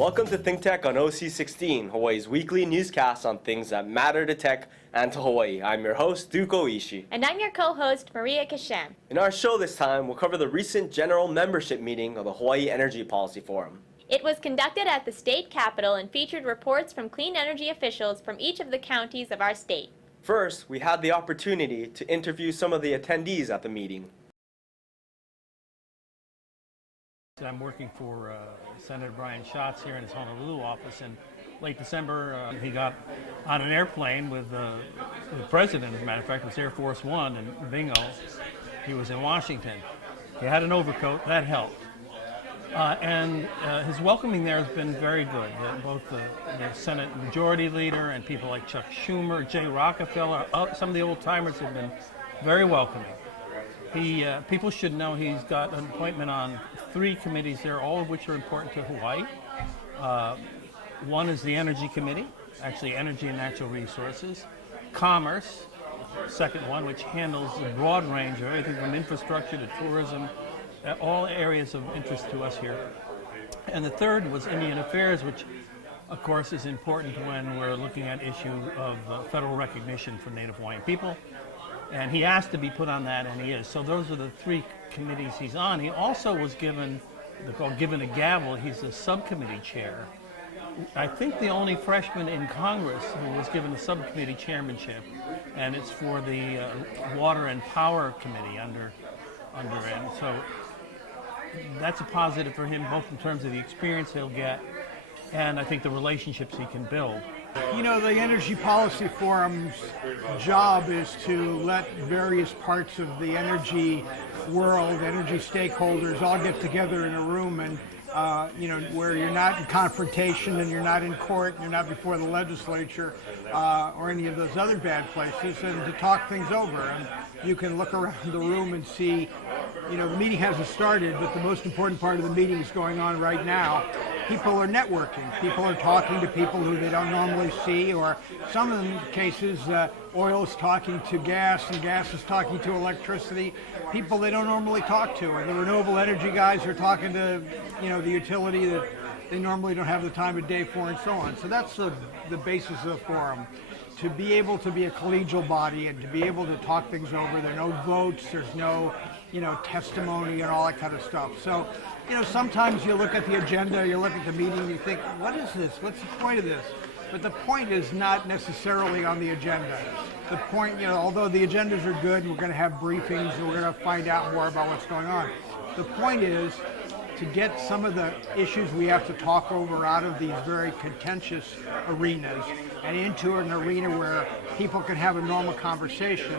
Welcome to ThinkTech on OC16, Hawaii's weekly newscast on things that matter to tech and to Hawaii. I'm your host, Oishi. And I'm your co-host, Maria Kashem. In our show this time, we'll cover the recent general membership meeting of the Hawaii Energy Policy Forum. It was conducted at the state capitol and featured reports from clean energy officials from each of the counties of our state. First, we had the opportunity to interview some of the attendees at the meeting. I'm working for Senator Brian Schatz here in his Honolulu office. In late December, he got on an airplane with the president, as a matter of fact, it was Air Force One in Bingo. He was in Washington. He had an overcoat, that helped. And his welcoming there has been very good. Both the Senate Majority Leader and people like Chuck Schumer, Jay Rockefeller, some of the old timers have been very welcoming. People should know he's got an appointment on 3 committees there, all of which are important to Hawaii. One is the Energy Committee, actually Energy and Natural Resources. Commerce, second one, which handles a broad range of everything from infrastructure to tourism, all areas of interest to us here. And the third was Indian Affairs, which of course is important when we're looking at issue of federal recognition for Native Hawaiian people. And he asked to be put on that, and he is. So those are the 3 committees he's on. He also was given a gavel. He's the subcommittee chair. I think the only freshman in Congress who was given the subcommittee chairmanship, and it's for the Water and Power Committee under him. So that's a positive for him, both in terms of the experience he'll get and I think the relationships he can build. You know, the Energy Policy Forum's job is to let various parts of the energy world, energy stakeholders all get together in a room and, where you're not in confrontation and you're not in court and you're not before the legislature or any of those other bad places, and to talk things over. And you can look around the room and see, the meeting hasn't started, but the most important part of the meeting is going on right now. People are networking. People are talking to people who they don't normally see, or some of the cases, oil is talking to gas and gas is talking to electricity, people they don't normally talk to. And the renewable energy guys are talking to, the utility that they normally don't have the time of day for, and so on. So that's the basis of the forum. To be able to be a collegial body and to be able to talk things over. There are no votes, there's no, testimony and all that kind of stuff. So, sometimes you look at the agenda, you look at the meeting, you think, what is this? What's the point of this? But the point is not necessarily on the agenda. The point, although the agendas are good, and we're going to have briefings and we're going to find out more about what's going on. The point is to get some of the issues we have to talk over out of these very contentious arenas and into an arena where people can have a normal conversation,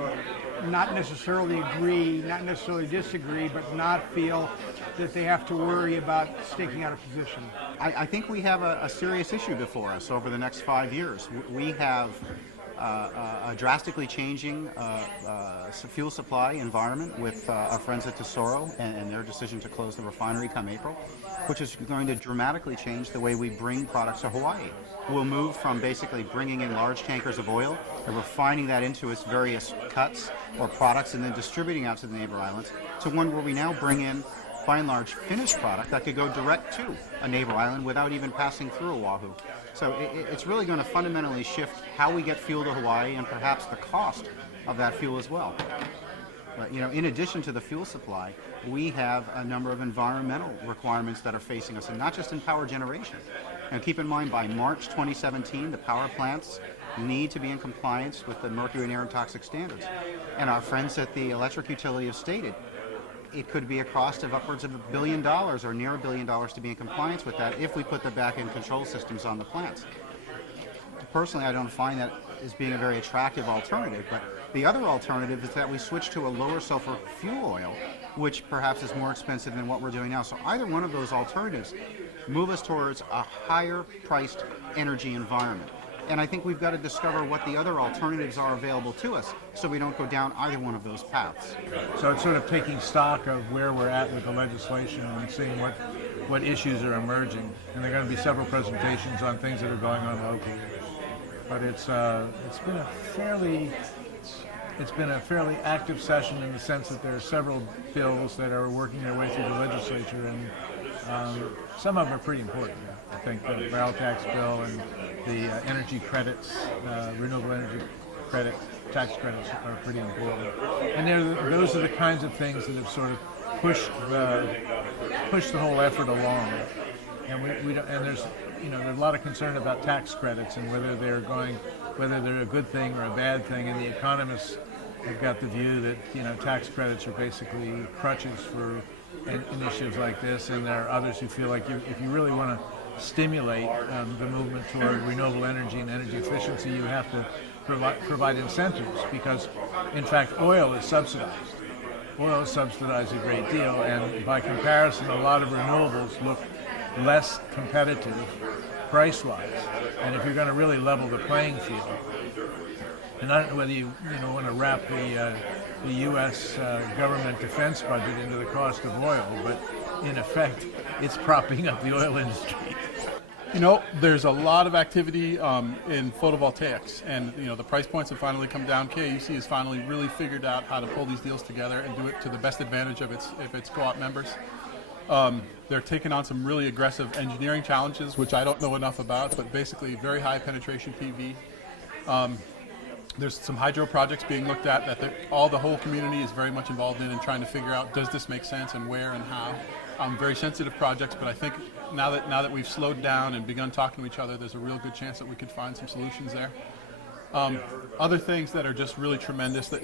not necessarily agree, not necessarily disagree, but not feel that they have to worry about staking out a position. I think we have a serious issue before us over the next 5 years. We have a drastically changing fuel supply environment with our friends at Tesoro and their decision to close the refinery come April, which is going to dramatically change the way we bring products to Hawaii. We'll move from basically bringing in large tankers of oil and refining that into its various cuts or products and then distributing out to the neighbor islands to one where we now bring in by and large finished product that could go direct to a neighbor island without even passing through Oahu. So it's really going to fundamentally shift how we get fuel to Hawaii and perhaps the cost of that fuel as well. But, in addition to the fuel supply, we have a number of environmental requirements that are facing us, and not just in power generation. Now, keep in mind, by March 2017, the power plants need to be in compliance with the mercury and air and toxic standards. And our friends at the electric utility have stated it could be a cost of upwards of $1 billion or near $1 billion to be in compliance with that if we put the back-end control systems on the plants. Personally, I don't find that as being a very attractive alternative, but the other alternative is that we switch to a lower sulfur fuel oil, which perhaps is more expensive than what we're doing now. So either one of those alternatives move us towards a higher priced energy environment. And I think we've got to discover what the other alternatives are available to us so we don't go down either one of those paths. So it's sort of taking stock of where we're at with the legislation and seeing what issues are emerging. And there are going to be several presentations on things that are going on locally. But it's been a fairly active session in the sense that there are several bills that are working their way through the legislature, and some of them are pretty important. Yeah. I think the barrel tax bill and the energy credits, renewable energy credit, tax credits are pretty important. And those are the kinds of things that have sort of pushed the whole effort along. And we don't, and there's a lot of concern about tax credits and whether they're a good thing or a bad thing. And the economists have got the view that tax credits are basically crutches for initiatives like this. And there are others who feel like if you really want to stimulate the movement toward renewable energy and energy efficiency, you have to provide incentives, because in fact oil is subsidized. Oil is subsidized a great deal, and by comparison a lot of renewables look less competitive price-wise. And if you're going to really level the playing field, and I don't know whether you want to wrap the U.S. Government defense budget into the cost of oil, but in effect it's propping up the oil industry. There's a lot of activity in photovoltaics, and the price points have finally come down. KUC has finally really figured out how to pull these deals together and do it to the best advantage of its co-op members. They're taking on some really aggressive engineering challenges, which I don't know enough about, but basically very high penetration PV. There's some hydro projects being looked at that the whole community is very much involved in and trying to figure out, does this make sense and where and how. Very sensitive projects, but I think now that we've slowed down and begun talking to each other, there's a real good chance that we could find some solutions there. Other things that are just really tremendous, that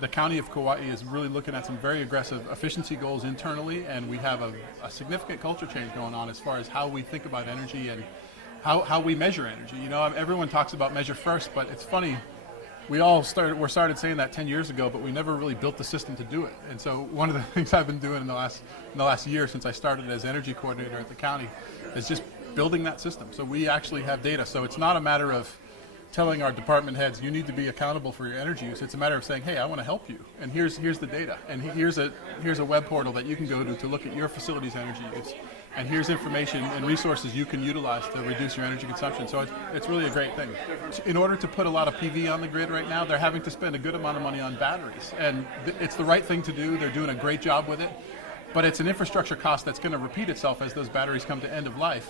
the County of Kauai is really looking at some very aggressive efficiency goals internally, and we have a significant culture change going on as far as how we think about energy and how we measure energy. Everyone talks about measure first, but it's funny, we started saying that 10 years ago, but we never really built the system to do it. And so one of the things I've been doing in the last year since I started as energy coordinator at the county is just building that system. So we actually have data. So it's not a matter of telling our department heads, you need to be accountable for your energy use. It's a matter of saying, hey, I want to help you, and here's the data, and here's a web portal that you can go to look at your facility's energy use, and here's information and resources you can utilize to reduce your energy consumption. So it's really a great thing. In order to put a lot of PV on the grid right now, they're having to spend a good amount of money on batteries, and it's the right thing to do. They're doing a great job with it, but it's an infrastructure cost that's going to repeat itself as those batteries come to end of life.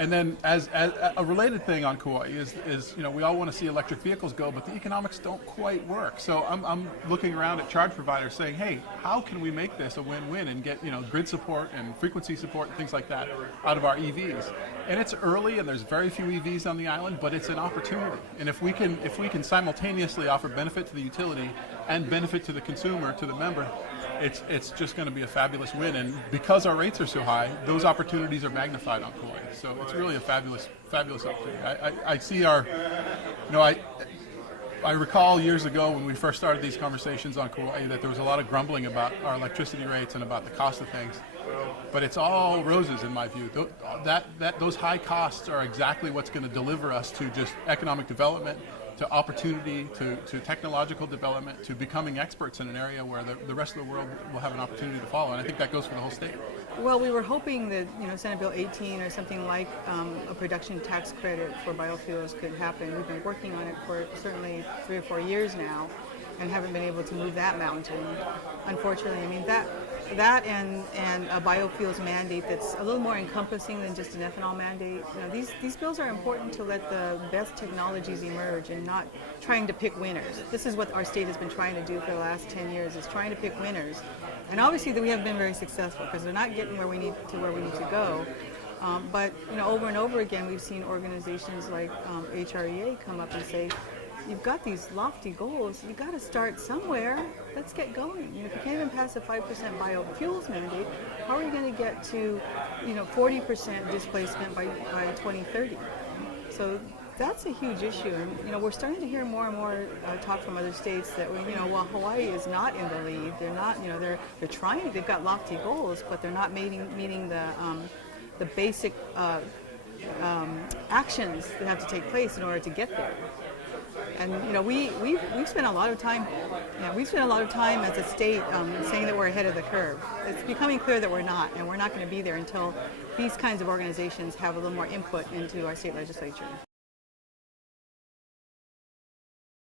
And then as a related thing on Kauai is we all want to see electric vehicles go, but the economics don't quite work. So I'm looking around at charge providers saying, hey, how can we make this a win-win and get grid support and frequency support and things like that out of our EVs? And it's early, and there's very few EVs on the island, but it's an opportunity. And if we can simultaneously offer benefit to the utility and benefit to the consumer, to the member, it's just going to be a fabulous win. And because our rates are so high, those opportunities are magnified on Kauai. So it's really a fabulous opportunity. I see I recall years ago when we first started these conversations on Kauai that there was a lot of grumbling about our electricity rates and about the cost of things. But it's all roses in my view. Those high costs are exactly what's going to deliver us to just economic development, to opportunity, to technological development, to becoming experts in an area where the rest of the world will have an opportunity to follow. And I think that goes for the whole state. Well, we were hoping that Senate Bill 18 or something like a production tax credit for biofuels could happen. We've been working on it for certainly 3 or 4 years now, and haven't been able to move that mountain. Unfortunately, I mean that and a biofuels mandate that's a little more encompassing than just an ethanol mandate. These bills are important to let the best technologies emerge and not trying to pick winners. This is what our state has been trying to do for the last 10 years, is trying to pick winners. And obviously that we have been very successful because we're not getting where we need to go. But over and over again, we've seen organizations like HREA come up and say, you've got these lofty goals, you got to start somewhere. Let's get going. If you can't even pass a 5% biofuels mandate, how are you going to get to 40% displacement by 2030? So that's a huge issue, and we're starting to hear more and more talk from other states that while Hawaii is not in the lead, they're not, they're trying, they've got lofty goals, but they're not meeting the basic actions that have to take place in order to get there. And we've spent a lot of time. We've spent a lot of time as a state saying that we're ahead of the curve. It's becoming clear that we're not, and we're not going to be there until these kinds of organizations have a little more input into our state legislature.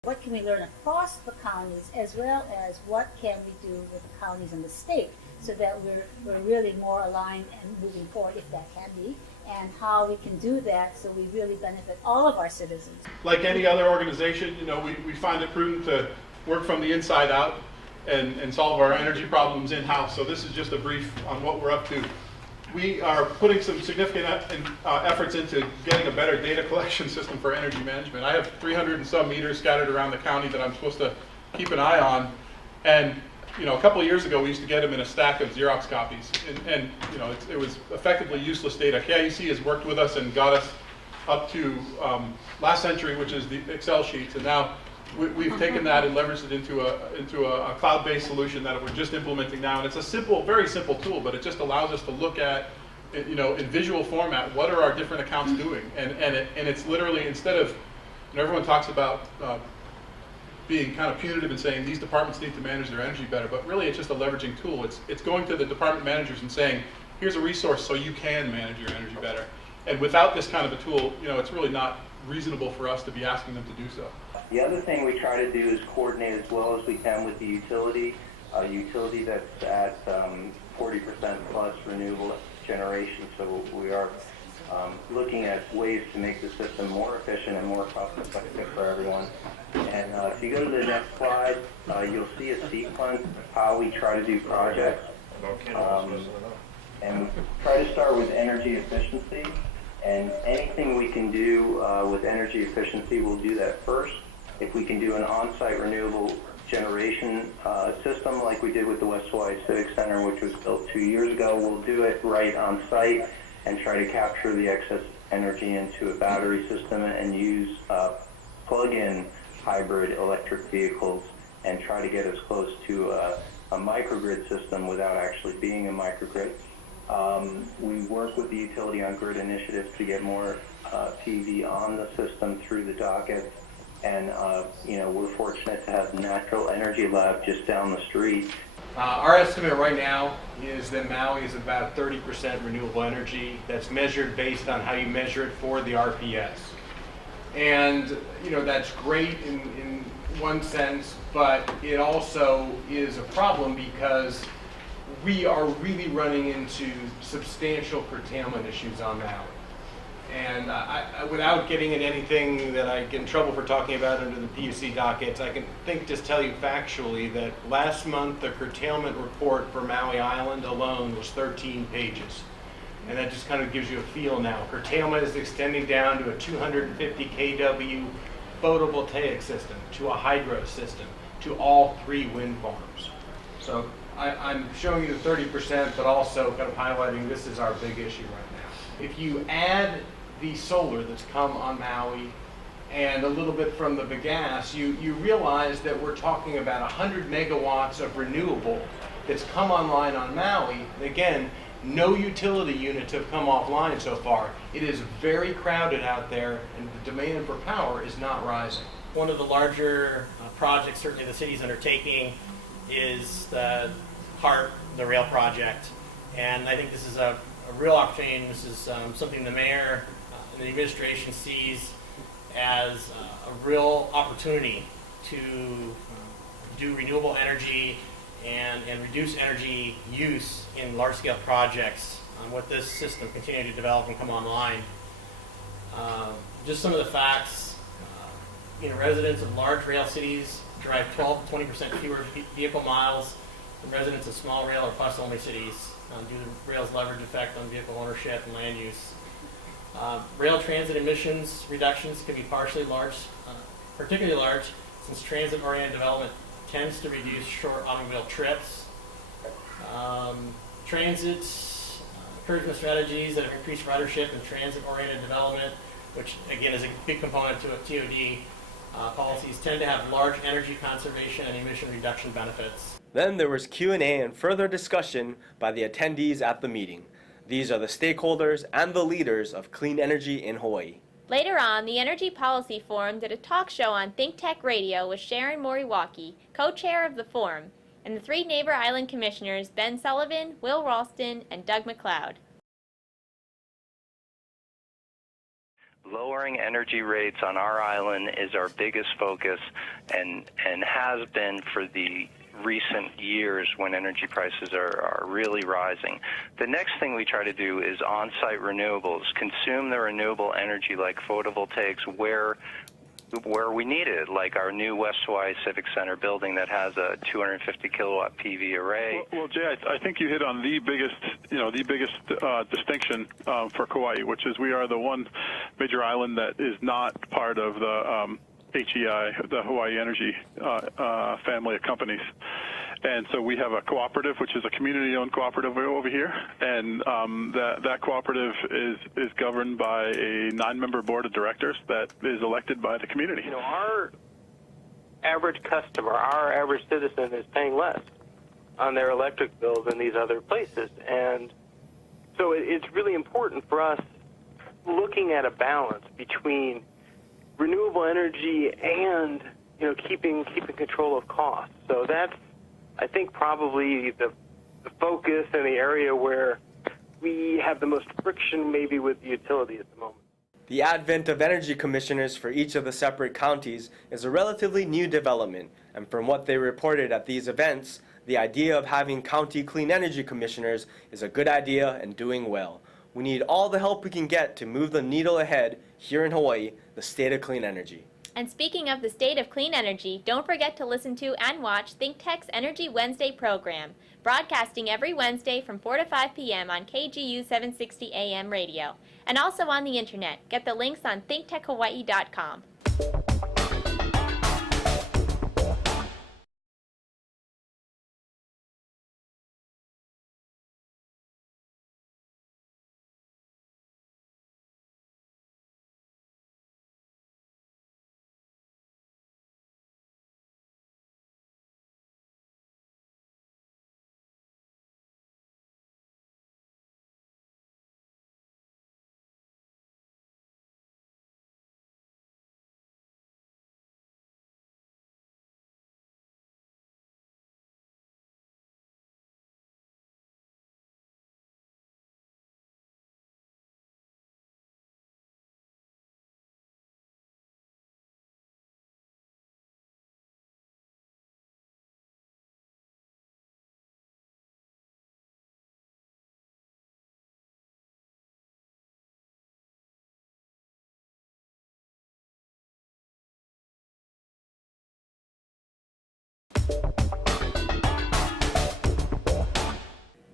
What can we learn across the counties, as well as what can we do with the counties in the state, so that we're really more aligned and moving forward, if that can be, and how we can do that so we really benefit all of our citizens. Like any other organization, we find it prudent to work from the inside out and solve our energy problems in-house. So this is just a brief on what we're up to. We are putting some significant efforts into getting a better data collection system for energy management. I have 300 and some meters scattered around the county that I'm supposed to keep an eye on. And a couple of years ago, we used to get them in a stack of Xerox copies. And it was effectively useless data. KIUC has worked with us and got us up to last century, which is the Excel sheets. And now we've taken that and leveraged it into a cloud-based solution that we're just implementing now. And it's a simple, very simple tool, but it just allows us to look at, in visual format, what are our different accounts doing? And it's literally, instead of, everyone talks about being kind of punitive and saying these departments need to manage their energy better, but really it's just a leveraging tool. It's going to the department managers and saying, here's a resource so you can manage your energy better. And without this kind of a tool, it's really not reasonable for us to be asking them to do so. The other thing we try to do is coordinate as well as we can with the utility. A utility that's at 40% plus renewable generation, so we are looking at ways to make the system more efficient and more cost effective for everyone. And if you go to the next slide, you'll see a sequence of how we try to do projects. And we try to start with energy efficiency. And anything we can do with energy efficiency, we'll do that first. If we can do an on-site renewable generation system like we did with the West Hawaii Civic Center, which was built 2 years ago, we'll do it right on site and try to capture the excess energy into a battery system and use plug-in hybrid electric vehicles and try to get us close to a microgrid system without actually being a microgrid. We work with the utility on grid initiatives to get more PV on the system through the docket. And we're fortunate to have Natural Energy Lab just down the street. Our estimate right now is that Maui is about 30% renewable energy. That's measured based on how you measure it for the RPS. And that's great in one sense, but it also is a problem because we are really running into substantial curtailment issues on Maui. And without getting into anything that I get in trouble for talking about under the PUC dockets, I can just tell you factually that last month the curtailment report for Maui Island alone was 13 pages. And that just kind of gives you a feel now. Curtailment is extending down to a 250 kW photovoltaic system, to a hydro system, to all 3 wind farms. So I'm showing you the 30%, but also kind of highlighting this is our big issue right now. If you add the solar that's come on Maui and a little bit from the bagasse, you realize that we're talking about 100 megawatts of renewable that's come online on Maui. And again, no utility units have come offline so far. It is very crowded out there, and the demand for power is not rising. One of the larger projects certainly the city's undertaking is the HARP, the rail project. And I think this is a real opportunity, and this is something the mayor and the administration sees as a real opportunity to do renewable energy and reduce energy use in large-scale projects with this system continuing to develop and come online. Just some of the facts, residents of large rail cities drive 12 to 20% fewer vehicle miles than residents of small rail or bus-only cities due to the rail's leverage effect on vehicle ownership and land use. Rail transit emissions reductions can be particularly large, since transit-oriented development tends to reduce short automobile trips. Transit encouragement strategies that have increased ridership and transit-oriented development, which again is a big component to a TOD policies, tend to have large energy conservation and emission reduction benefits. Then there was Q&A and further discussion by the attendees at the meeting. These are the stakeholders and the leaders of clean energy in Hawaii. Later on, the Energy Policy Forum did a talk show on ThinkTech Radio with Sharon Moriwaki, co-chair of the forum, and the 3 neighbor island commissioners Ben Sullivan, Will Ralston, and Doug McLeod. Lowering energy rates on our island is our biggest focus and has been for the recent years when energy prices are really rising. The next thing we try to do is on-site renewables, consume the renewable energy like photovoltaics where we need it, like our new West Hawaii Civic Center building that has a 250 kilowatt PV array. Well, Jay, I think you hit on the biggest distinction for Kauai, which is we are the one major island that is not part of the HEI, the Hawaii Energy family of companies. And so we have a cooperative, which is a community-owned cooperative over here, and that cooperative is governed by a 9-member board of directors that is elected by the community. You know, our average customer, our average citizen is paying less on their electric bill than these other places, and so it's really important for us looking at a balance between renewable energy and, you know, keeping control of costs. So that's, I think, probably the focus and the area where we have the most friction maybe with the utility at the moment. The advent of energy commissioners for each of the separate counties is a relatively new development, and from what they reported at these events, the idea of having county clean energy commissioners is a good idea and doing well. We need all the help we can get to move the needle ahead here in Hawaii, the state of clean energy. And speaking of the state of clean energy, don't forget to listen to and watch ThinkTech's Energy Wednesday program, broadcasting every Wednesday from 4 to 5 p.m. on KGU 760 AM radio, and also on the internet. Get the links on thinktechhawaii.com.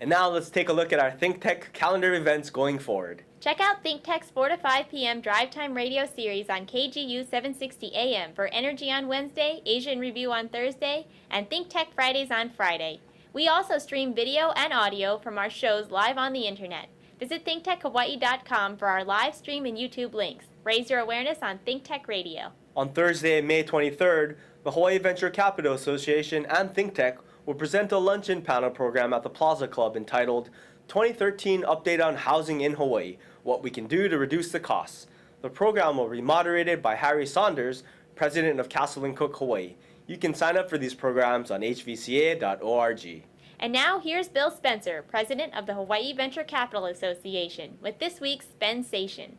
And now let's take a look at our ThinkTech calendar events going forward. Check out ThinkTech's 4 to 5 p.m. Drive Time radio series on KGU 760 AM for Energy on Wednesday, Asian Review on Thursday, and ThinkTech Fridays on Friday. We also stream video and audio from our shows live on the internet. Visit thinktechhawaii.com for our live stream and YouTube links. Raise your awareness on ThinkTech Radio. On Thursday, May 23rd, the Hawaii Venture Capital Association and ThinkTech will present a luncheon panel program at the Plaza Club entitled 2013 Update on Housing in Hawaii, What We Can Do to Reduce the Costs. The program will be moderated by Harry Saunders, president of Castle & Cook Hawaii. You can sign up for these programs on hvca.org. And now here's Bill Spencer, president of the Hawaii Venture Capital Association, with this week's Spensation.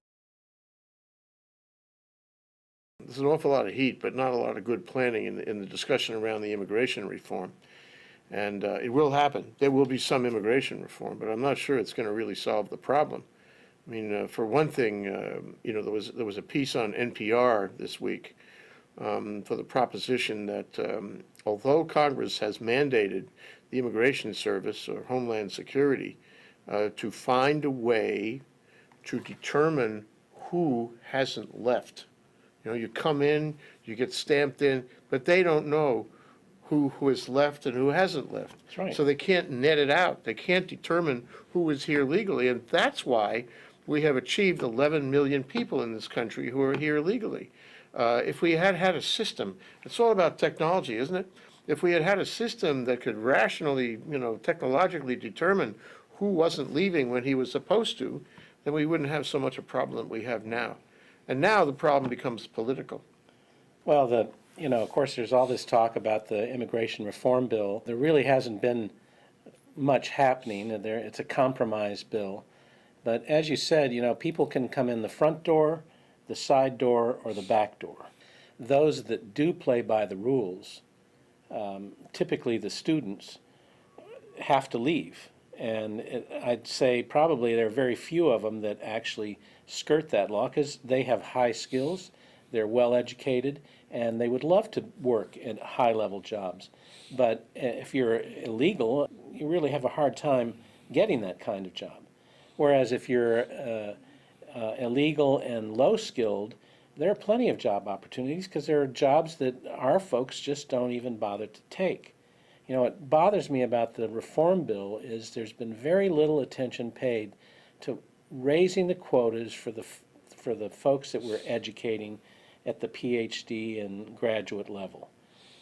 There's an awful lot of heat, but not a lot of good planning in the discussion around the immigration reform. And it will happen. There will be some immigration reform, but I'm not sure it's going to really solve the problem. I mean, for one thing, you know, there was a piece on NPR this week for the proposition that although Congress has mandated the Immigration Service or Homeland Security to find a way to determine who hasn't left. You know, you come in, you get stamped in, but they don't know who has left and who hasn't left. That's right. So they can't net it out. They can't determine who is here legally, and that's why we have achieved 11 million people in this country who are here legally. If we had had a system, it's all about technology, isn't it? If we had had a system that could rationally, you know, technologically determine who wasn't leaving when he was supposed to, then we wouldn't have so much a problem that we have now. And now the problem becomes political. Well, you know, of course, there's all this talk about the immigration reform bill. There really hasn't been much happening. It's a compromise bill. But as you said, you know, people can come in the front door, the side door, or the back door. Those that do play by the rules typically the students have to leave. And I'd say probably there are very few of them that actually skirt that law because they have high skills, they're well educated, and they would love to work in high-level jobs. But if you're illegal, you really have a hard time getting that kind of job. Whereas if you're illegal and low-skilled, there are plenty of job opportunities because there are jobs that our folks just don't even bother to take. You know, what bothers me about the reform bill is there's been very little attention paid to raising the quotas for the folks that we're educating at the PhD and graduate level.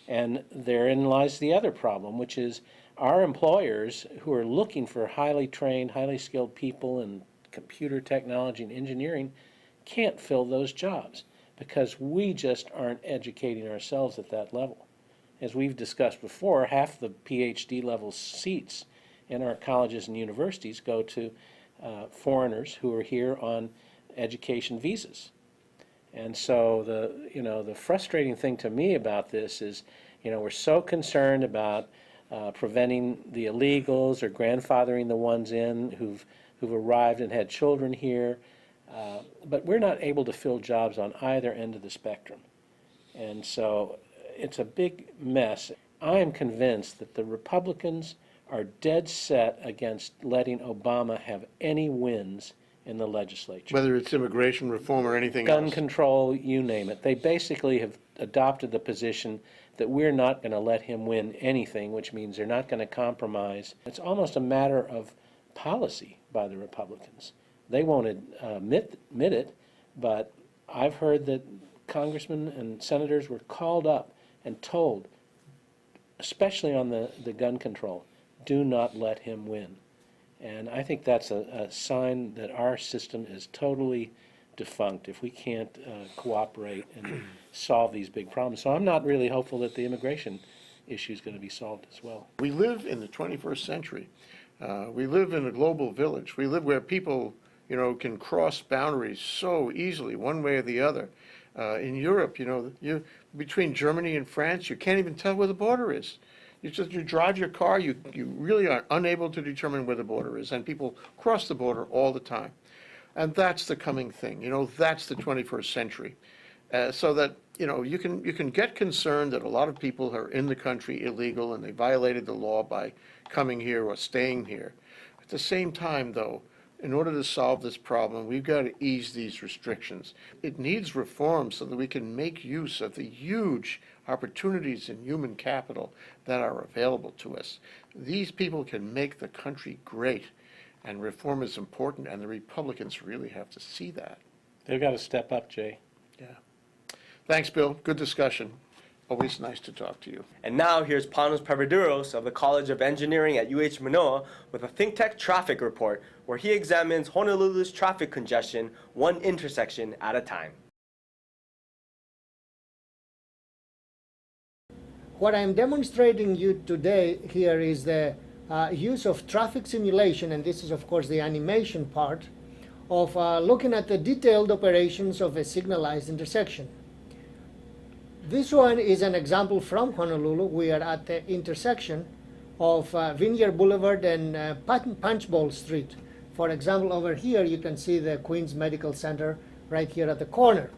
And therein lies the other problem, which is our employers who are looking for highly trained, highly skilled people in computer technology and engineering can't fill those jobs because we just aren't educating ourselves at that level. As we've discussed before, half the PhD level seats in our colleges and universities go to foreigners who are here on education visas. And so the frustrating thing to me about this is, we're so concerned about preventing the illegals or grandfathering the ones in who've arrived and had children here, but we're not able to fill jobs on either end of the spectrum. And so it's a big mess. I am convinced that the Republicans are dead set against letting Obama have any wins in the legislature. Whether it's immigration reform or anything Gun else. control, you name it. They basically have adopted the position that we're not going to let him win anything, which means they're not going to compromise. It's almost a matter of policy by the Republicans. They won't admit it, but I've heard that congressmen and senators were called up and told, especially on the gun control, do not let him win. And I think that's a sign that our system is totally defunct if we can't cooperate and solve these big problems. So I'm not really hopeful that the immigration issue is going to be solved as well. We live in the 21st century. We live in a global village. We live where people, can cross boundaries so easily, one way or the other. In Europe, between Germany and France, you can't even tell where the border is. You drive your car, you really are unable to determine where the border is, and people cross the border all the time. And that's the coming thing, that's the 21st century. So that, you can get concerned that a lot of people are in the country illegal and they violated the law by coming here or staying here. At the same time, though, in order to solve this problem, we've got to ease these restrictions. It needs reform so that we can make use of the huge opportunities in human capital that are available to us. These people can make the country great, and reform is important, and the Republicans really have to see that. They've got to step up, Jay. Yeah. Thanks, Bill. Good discussion. Always nice to talk to you. And now here's Panos Papadouros of the College of Engineering at UH Manoa with a ThinkTech traffic report where he examines Honolulu's traffic congestion one intersection at a time. What I'm demonstrating you today here is the use of traffic simulation, and this is of course the animation part, of looking at the detailed operations of a signalized intersection. This one is an example from Honolulu. We are at the intersection of Vineyard Boulevard and Punch Bowl Street. For example, over here you can see the Queens Medical Center right here at the corner.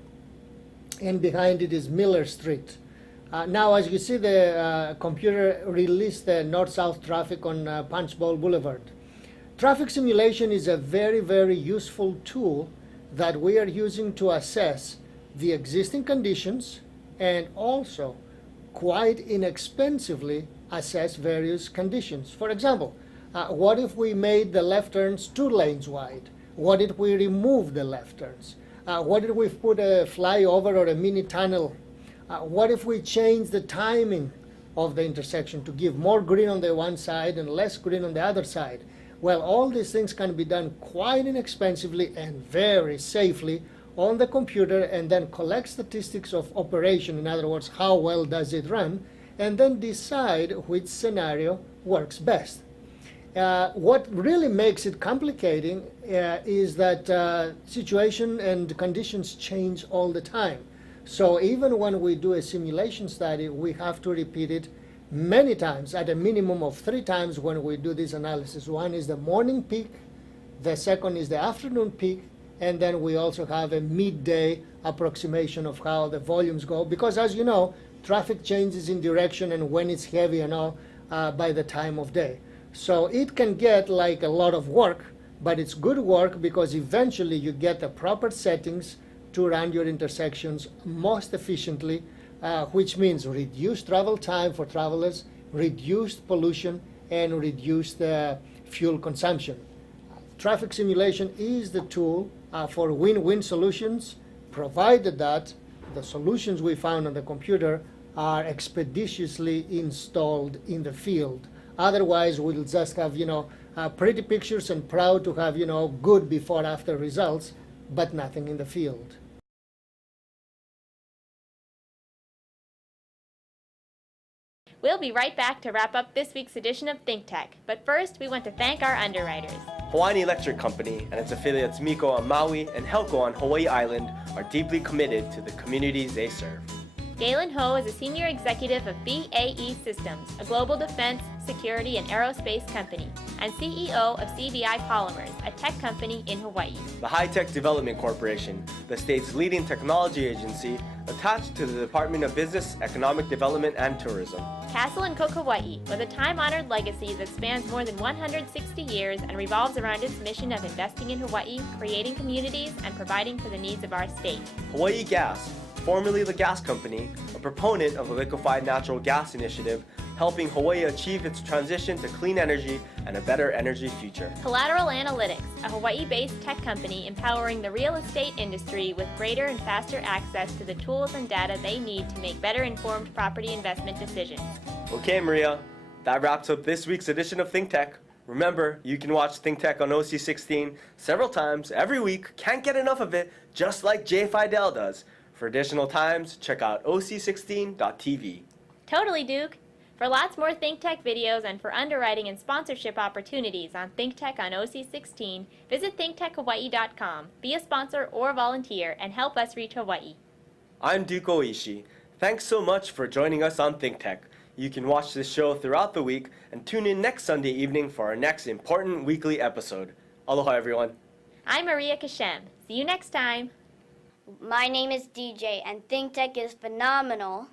And behind it is Miller Street. Now, as you see, the computer released the north-south traffic on Punch Bowl Boulevard. Traffic simulation is a very, very useful tool that we are using to assess the existing conditions and also quite inexpensively assess various conditions. For example, what if we made the left turns 2 lanes wide? What if we removed the left turns? What if we put a flyover or a mini tunnel? What if we change the timing of the intersection to give more green on the one side and less green on the other side? Well, all these things can be done quite inexpensively and very safely on the computer, and then collect statistics of operation, in other words, how well does it run, and then decide which scenario works best. What really makes it complicating is that situation and conditions change all the time. So even when we do a simulation study, we have to repeat it many times, at a minimum of 3 times when we do this analysis. One is the morning peak, the second is the afternoon peak, and then we also have a midday approximation of how the volumes go. Because as you know, traffic changes in direction and when it's heavy and all by the time of day. So it can get like a lot of work, but it's good work because eventually you get the proper settings to run your intersections most efficiently, which means reduced travel time for travelers, reduced pollution, and reduced fuel consumption. Traffic simulation is the tool for win-win solutions, provided that the solutions we found on the computer are expeditiously installed in the field. Otherwise, we'll just have, pretty pictures and proud to have, good before-after results, but nothing in the field. We'll be right back to wrap up this week's edition of ThinkTech. But first, we want to thank our underwriters. Hawaiian Electric Company and its affiliates Miko on Maui and Helco on Hawaii Island are deeply committed to the communities they serve. Galen Ho is a senior executive of BAE Systems, a global defense, security, and aerospace company, and CEO of CVI Polymers, a tech company in Hawaii. The High Tech Development Corporation, the state's leading technology agency, attached to the Department of Business, Economic Development, and Tourism. Castle & Cook Hawaii, with a time-honored legacy that spans more than 160 years and revolves around its mission of investing in Hawaii, creating communities, and providing for the needs of our state. Hawaii Gas, formerly the gas company, a proponent of the liquefied natural gas initiative, helping Hawaii achieve its transition to clean energy and a better energy future. Collateral Analytics, a Hawaii-based tech company empowering the real estate industry with greater and faster access to the tools and data they need to make better informed property investment decisions. Okay, Maria, that wraps up this week's edition of ThinkTech. Remember, you can watch ThinkTech on OC16 several times every week. Can't get enough of it, just like Jay Fidel does. For additional times, check out oc16.tv. Totally, Duke. For lots more ThinkTech videos and for underwriting and sponsorship opportunities on ThinkTech on OC16, visit thinktechhawaii.com. Be a sponsor or volunteer and help us reach Hawaii. I'm Duke Oishi. Thanks so much for joining us on ThinkTech. You can watch this show throughout the week and tune in next Sunday evening for our next important weekly episode. Aloha, everyone. I'm Maria Kashem. See you next time. My name is DJ, and ThinkTech is phenomenal.